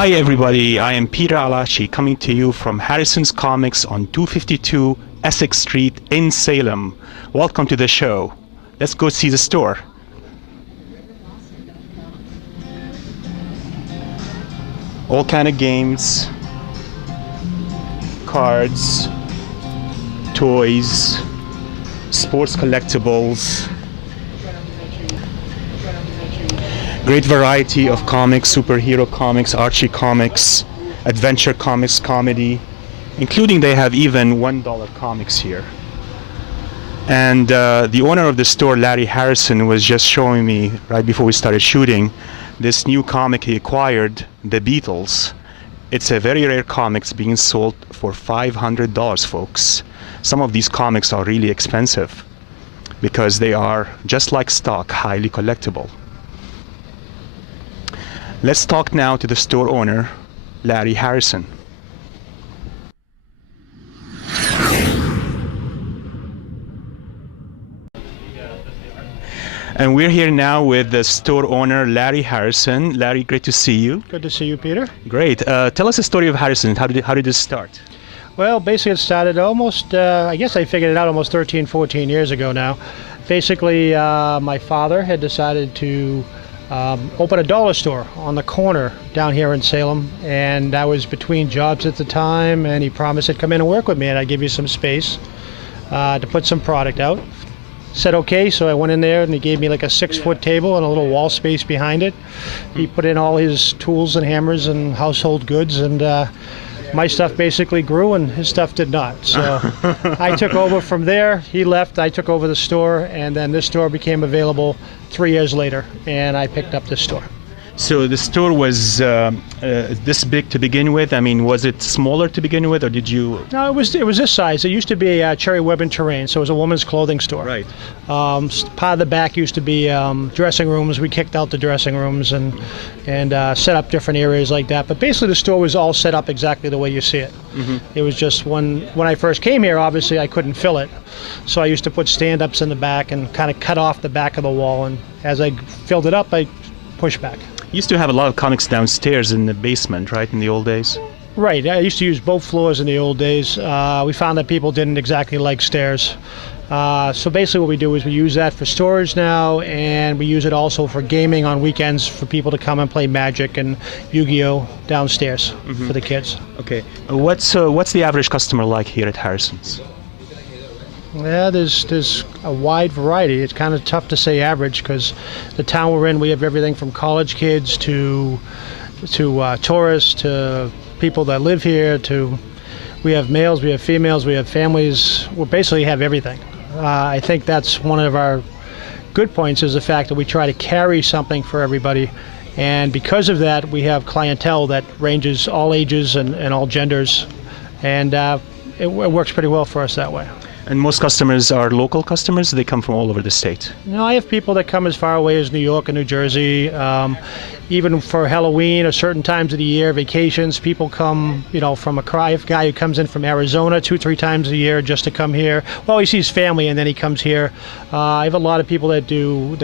Hi everybody, I am Peter Alachi coming to you from Harrison's Comics on 252 Essex Street in Salem. Welcome to the show. Let's go see the store. All kind of games, cards, toys, sports collectibles. Great variety of comics, superhero comics, Archie comics, adventure comics, comedy, including they have even $1 comics here. And the owner of the store, Larry Harrison, was just showing me right before we started shooting this new comic he acquired, The Beatles. It's a very rare comic. It's being sold for $500, folks. Some of these comics are really expensive because they are, just like stock, highly collectible. Let's talk now to the store owner, Larry Harrison. And we're here now with the store owner, Larry Harrison. Larry, great to see you. Good to see you, Peter. Great. Tell us the story of Harrison. How did this start? Well, basically it started almost, I guess I figured it out almost 13, 14 years ago now. Basically, my father had decided to open a dollar store on the corner down here in Salem, and I was between jobs at the time, and he promised he'd come in and work with me and I'd give you some space to put some product out. Said okay, so I went in there and he gave me like a 6-foot table and a little wall space behind it. He put in all his tools and hammers and household goods, and my stuff basically grew and his stuff did not. So I took over from there. He left, I took over the store, and then this store became available 3 years later, and I picked up this store. So the store was this big to begin with? I mean, was it smaller to begin with, or did you... No, it was this size. It used to be a Cherry Web and Terrain, so it was a woman's clothing store. Right. Part of the back used to be dressing rooms. We kicked out the dressing rooms and set up different areas like that. But basically the store was all set up exactly the way you see it. Mm-hmm. It was just when I first came here, obviously I couldn't fill it. So I used to put stand-ups in the back and kind of cut off the back of the wall. And as I filled it up, I pushed back. You used to have a lot of comics downstairs in the basement, right, in the old days? Right. I used to use both floors in the old days. We found that people didn't exactly like stairs. So basically what we do is we use that for storage now, and we use it also for gaming on weekends for people to come and play Magic and Yu-Gi-Oh! Downstairs for the kids. Okay. What's the average customer like here at Harrison's? Yeah, there's a wide variety. It's kind of tough to say average because the town we're in, we have everything from college kids to tourists to people that live here to, we have males, we have females, we have families. We basically have everything. I think that's one of our good points, is the fact that we try to carry something for everybody. And because of that, we have clientele that ranges all ages and all genders. And it works pretty well for us that way. And most customers are local customers? They come from all over the state? No, I have people that come as far away as New York and New Jersey. Even for Halloween or certain times of the year, vacations, people come, from a guy who comes in from Arizona 2-3 times a year just to come here. Well, he sees family and then he comes here. I have a lot of people that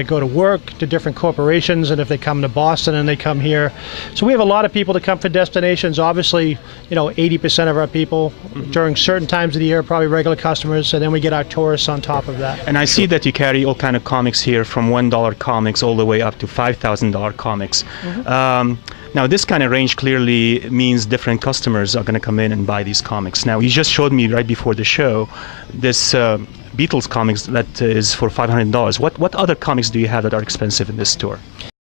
go to work to different corporations, and if they come to Boston and they come here. So we have a lot of people that come for destinations. Obviously, 80% of our people during certain times of the year are probably regular customers, and then we get our tourists on top of that. And I see that you carry all kind of comics here, from $1 comics all the way up to $5,000 comics. Now this kind of range clearly means different customers are going to come in and buy these comics. Now you just showed me right before the show this Beatles comics that is for $500. What other comics do you have that are expensive in this store?